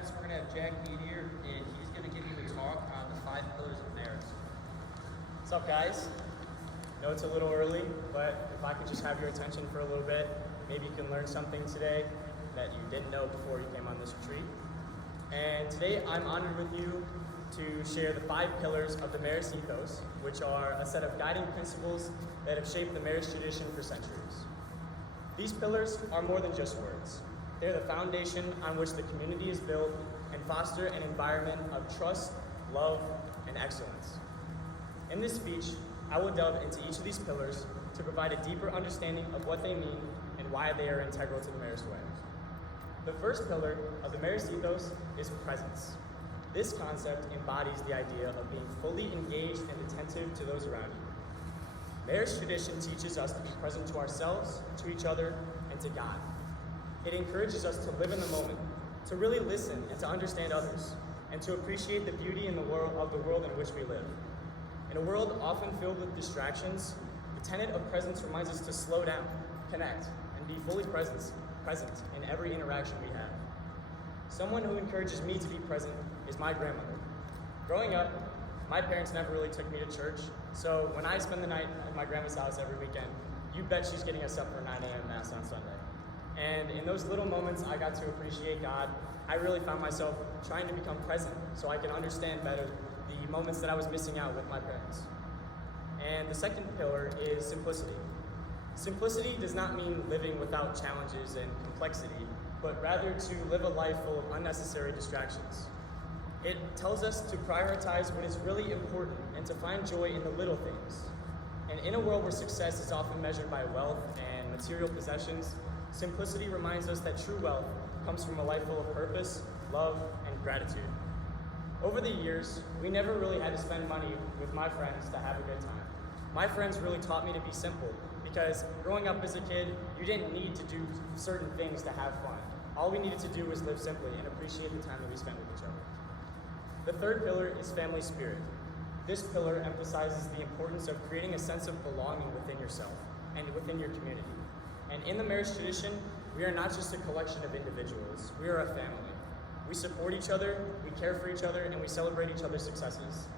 next we're going to have Jack Meador, and he's going to give you a talk on the 5 pillars of Marist. What's up, guys? I know it's a little early, but if I could just have your attention for a little bit, maybe you can learn something today that you didn't know before you came on this retreat. And today I'm honored with you to share the 5 pillars of the Marist ethos, which are a set of guiding principles that have shaped the Marist tradition for centuries. These pillars are more than just words. They're the foundation on which the community is built and foster an environment of trust, love, and excellence. In this speech, I will delve into each of these pillars to provide a deeper understanding of what they mean and why they are integral to the Marist way. The first pillar of the Marist ethos is presence. This concept embodies the idea of being fully engaged and attentive to those around you. Marist tradition teaches us to be present to ourselves, to each other, and to God. It encourages us to live in the moment, to really listen and to understand others, and to appreciate the beauty in the world in which we live. In a world often filled with distractions, the tenet of presence reminds us to slow down, connect, and be fully present in every interaction we have. Someone who encourages me to be present is my grandmother. Growing up, my parents never really took me to church, so when I spend the night at my grandma's house every weekend, you bet she's getting us up for 9 a.m. Mass on Sunday. And in those little moments I got to appreciate God. I really found myself trying to become present so I can understand better the moments that I was missing out with my parents. And the second pillar is simplicity. Simplicity does not mean living without challenges and complexity, but rather to live a life full of unnecessary distractions. It tells us to prioritize what is really important and to find joy in the little things. And in a world where success is often measured by wealth and material possessions, simplicity reminds us that true wealth comes from a life full of purpose, love, and gratitude. Over the years, we never really had to spend money with my friends to have a good time. My friends really taught me to be simple because growing up as a kid, you didn't need to do certain things to have fun. All we needed to do was live simply and appreciate the time that we spent with each other. The third pillar is family spirit. This pillar emphasizes the importance of creating a sense of belonging within yourself and within your community. And in the Marist tradition, we are not just a collection of individuals, we are a family. We support each other, we care for each other, and we celebrate each other's successes.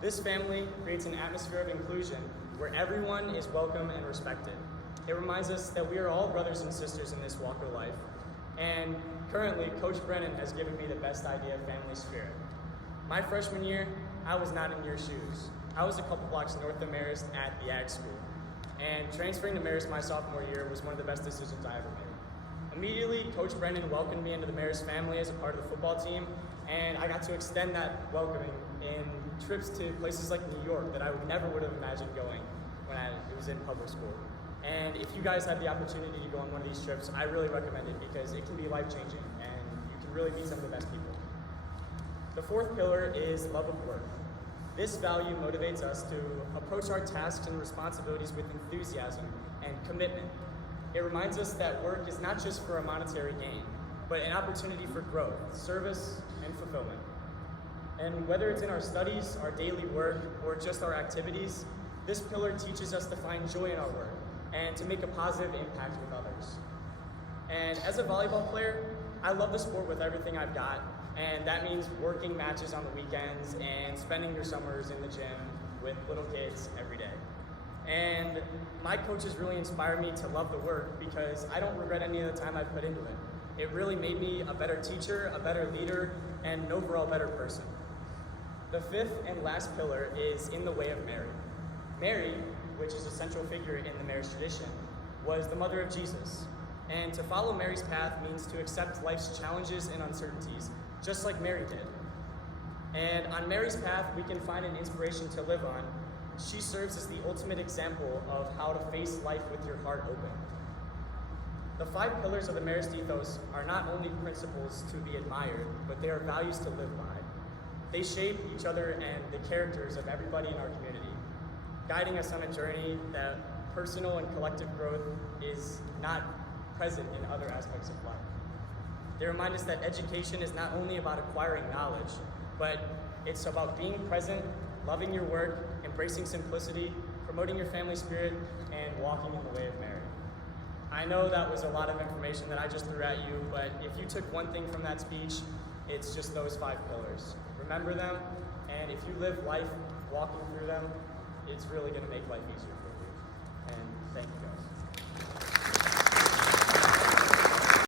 This family creates an atmosphere of inclusion where everyone is welcome and respected. It reminds us that we are all brothers and sisters in this walk of life. And currently, Coach Brennan has given me the best idea of family spirit. My freshman year, I was not in your shoes. I was a couple blocks north of Marist at the Ag School. And transferring to Marist my sophomore year was one of the best decisions I ever made. Immediately, Coach Brennan welcomed me into the Marist family as a part of the football team, and I got to extend that welcoming in trips to places like New York that I never would have imagined going when it was in public school. And if you guys had the opportunity to go on one of these trips, I really recommend it because it can be life-changing and you can really meet some of the best people. The fourth pillar is love of work. This value motivates us to approach our tasks and responsibilities with enthusiasm and commitment. It reminds us that work is not just for a monetary gain, but an opportunity for growth, service, and fulfillment. And whether it's in our studies, our daily work, or just our activities, this pillar teaches us to find joy in our work and to make a positive impact with others. And as a volleyball player, I love the sport with everything I've got, and that means working matches on the weekends and spending your summers in the gym with little kids every day. And my coaches really inspire me to love the work because I don't regret any of the time I put into it. It really made me a better teacher, a better leader, and an overall better person. The fifth and last pillar is in the way of Mary. Mary, which is a central figure in the Marist tradition, was the mother of Jesus. And to follow Mary's path means to accept life's challenges and uncertainties, just like Mary did. And on Mary's path, we can find an inspiration to live on. She serves as the ultimate example of how to face life with your heart open. The 5 pillars of the Marist ethos are not only principles to be admired, but they are values to live by. They shape each other and the characters of everybody in our community, guiding us on a journey that personal and collective growth is not present in other aspects of life. They remind us that education is not only about acquiring knowledge, but it's about being present, loving your work, embracing simplicity, promoting your family spirit, and walking in the way of Mary. I know that was a lot of information that I just threw at you, but if you took one thing from that speech, it's just those 5 pillars. Remember them, and if you live life walking through them, it's really going to make life easier for you.